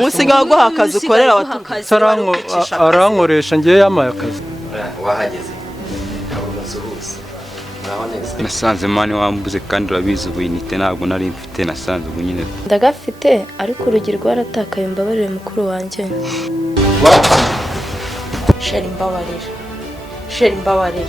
umusigaye guha akazi ukorera watukazi arankoresha ngiye yamaye akazi wahageze ntabwo nasuhuza naho neza nasanze mani wambuze kandi urabizi ubuyinite ntabwo nari mfite nasanze ubu nyine ndagafite ariko urugi rwaratakaye mbabarire mukuru wanjye sheri mbabarira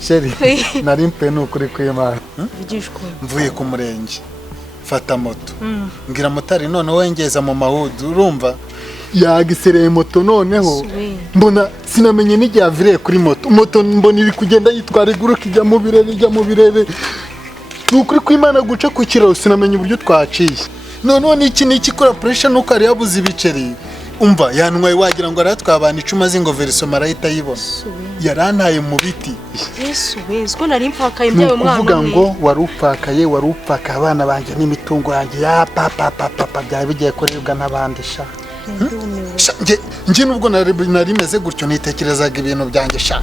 Sheri nari mpe nukuri kw'Imana mvuye ku murenge fata moto ngira motari none wengeza mu mahudu urumva yagisereye moto noneho mbona sinamenye n'igihe avire kuri moto mbona iri kugenda yitwara iguruka ijya mu birere nukuri kw'Imana guca ku kiraro sinamenye uburyo twaciye noneho niki kora pressure nuko ari yabuze ibiceri umva yanwaye wagira ngo aratwabana icuma z'ingofero somarayita yibona yarantaye mu biti Yesu wezwe nari mpfakaye mbyawe mwana uvuga ngo warupfakaye abana banje n'imitungo yanjye ya papa byaye bigiye kurebwa n'abandi sha nje nubwo nari meze gutyo nitekerezaga ibintu byanjye sha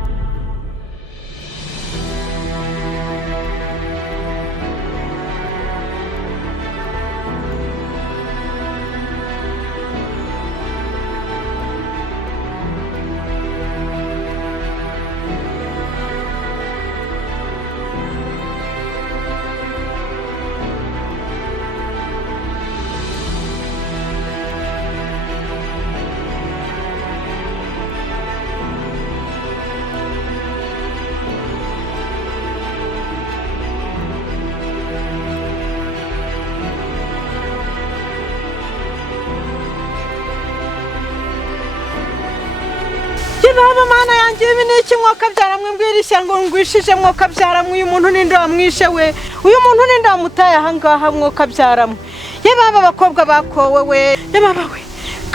Baba mana yanjye ibi niki mwoka byaramwe mbwirisha ngo ngwishije mwoka byaramwe uyu muntu ninde wamwishe we uyu muntu ninde wamutaye ahangaha mwoka byaramwe ye baba bakobwa bakowe we ye baba we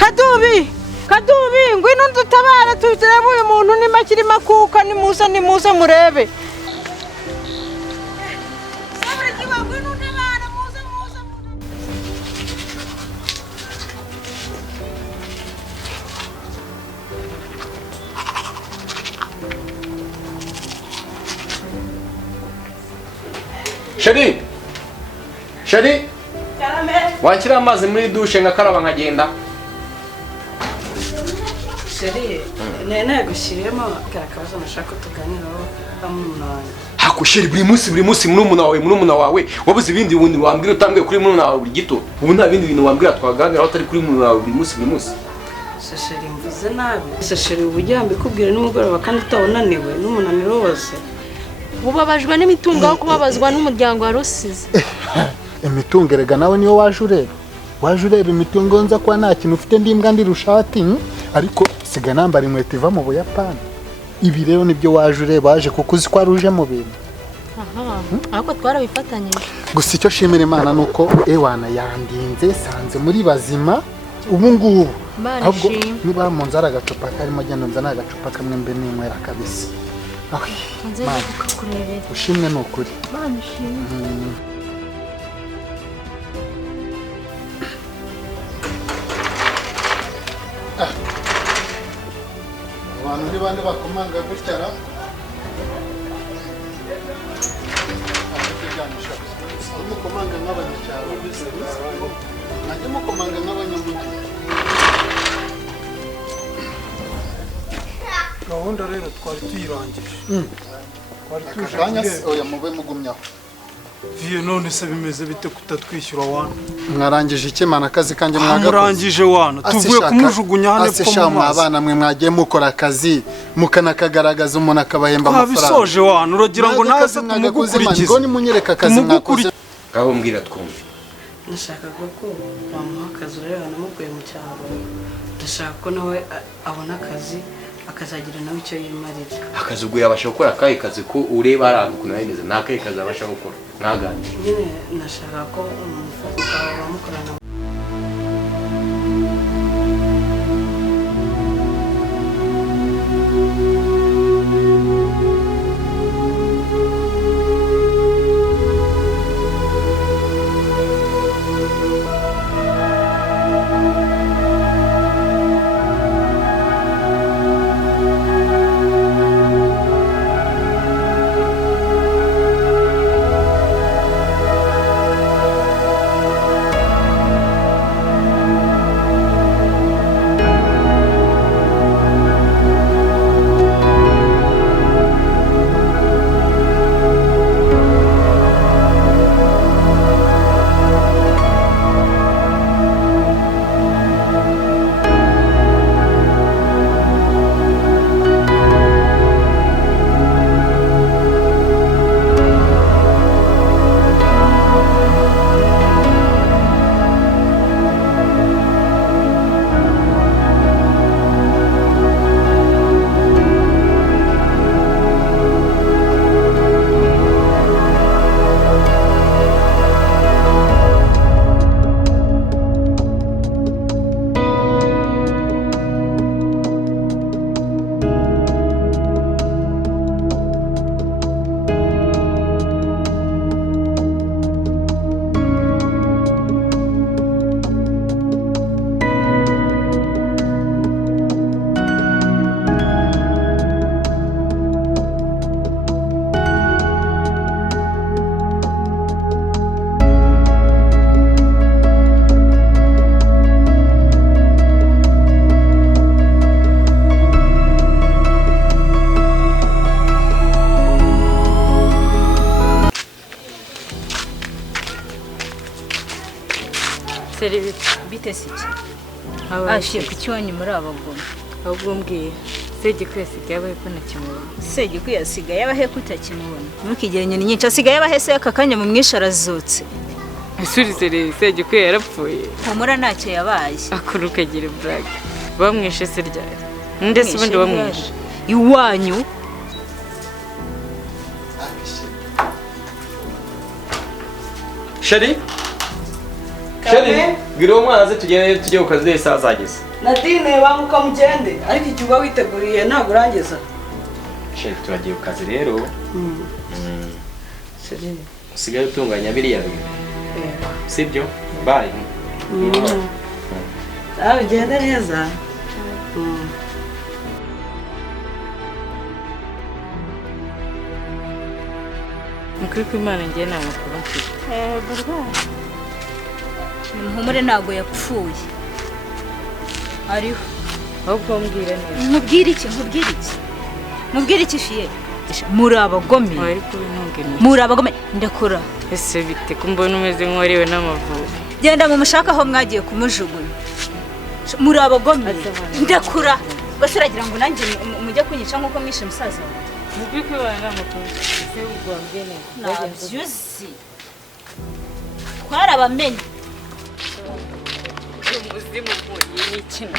kadubi ngwino dutabara tuzirebe uyu muntu nima kirima kuka nimuze murebe Sheri wanshyira amazi muri dushe ngakaraba nkagenda Sheri nene gushyiremo akabazo nashaka tuganiraho bamunanye hakusheri buri munsi murumuna wawe wabuze ibindi bundi wambwira utambwe kuri murumuna wawe buri gito ubu nta bindi bintu wambwira twaganira atari kuri murumuna wawe buri munsi Sheri mvuze nabi Sheri ubujyambe kubwira n'umugoroba kandi utabonaniwe n'umunaniro wose ubabajwe n'imitungo aho kubabazwa n'umuryango wa Rusizi imitungo erega nawe niyo waje ureba imitungo nza kwa nta kintu ufite ndimbwa ndi rushati ariko siga nambara inkweto iva mu Buyapani ibi rero nibyo waje kuko uzi ko aruje mu bintu ariko twarabifatanyije gusa icyo shimira Imana nuko ewana yandinze sanze muri bazima ubu ngubu ahubwo niba mu nzara agacupa karimo agenda nzana agacupa kamwe mbe n'inywera kabisa ushimwe nukuri abantu ni bande bakomanga gutyara mukomanga nk'abanyacyaro nanjye mukomanga nk'abanyamujyi gahunda rero twari tuyirangije twari tuje kanya oya mube mugumyaho Viye none se bimeze bite kutatwishyura wana? Mwarangije ikemana akazi kanjye mwagakoze. Murangije wana. Tuvuye kumujugunya hane ko mu abana mwe mwagiye mukora akazi mukanakagaragaza umuntu akabahemba amafaranga. Twabisoje wana uragira ngo naze tumugukurikize. Ngo nimunyereka akazi mwakoze. Gabo mbwira twumve. Nashakaga ko bamuha akazi ureba namukuye mu cyaro. Ndashaka ko nawe abona akazi akazagira nawe icyo yimarira. Akazi ubwo yabasha gukora akahe kazi ko ureba aranga ukuntu yahindeze n'akahe kazi abasha gukora mwaganira. Nyine nashaka ko umufuka bamukorana. Bite siki ashiye ku cyonyi muri abagome ahubwo mbwiye Segikwiye asigaye abahe ko ntakimubona Segikwiye asigaye abahe ko utakimubona ntukigere nyine nyinshi asigaye abahe se akakanya mu mwisha arazutse Isuri Segikwiye yarapfuye humura ntacyo yabaye akuru kagira brag bamwishe se ryari ndetse ubundi bamwishe iwanyu Sheri bwira uwo mwana ze tujye ku kazi isaha zageze. Nadine banguka mugende ariko icyuba witeguriye ntabwo urangiza. Sheri turagiye ku kazi rero. Sheri usigaye utunganya biriya bintu. Sibyo? Bye. Ugende neza. Mukuri ko Imana ngiye nta makuru mfite. Muhumure ntago yapfuye ariho ahubwo mbwira neza nkubwire iki fiye muri abagome muri abagome ndakura ese bite kumbona umeze nk'uwariwe n'amavubi genda mu mushaka aho mwagiye kumujugunya muri abagome ndakura bose uragira ngo nanjye mujye kunyica nk'uko mwishe musaza mukuri ko Imana nta makuru mfite ubwo wambwiye neza nabyuzi twarabamenye umuzimu mpuye n'ikino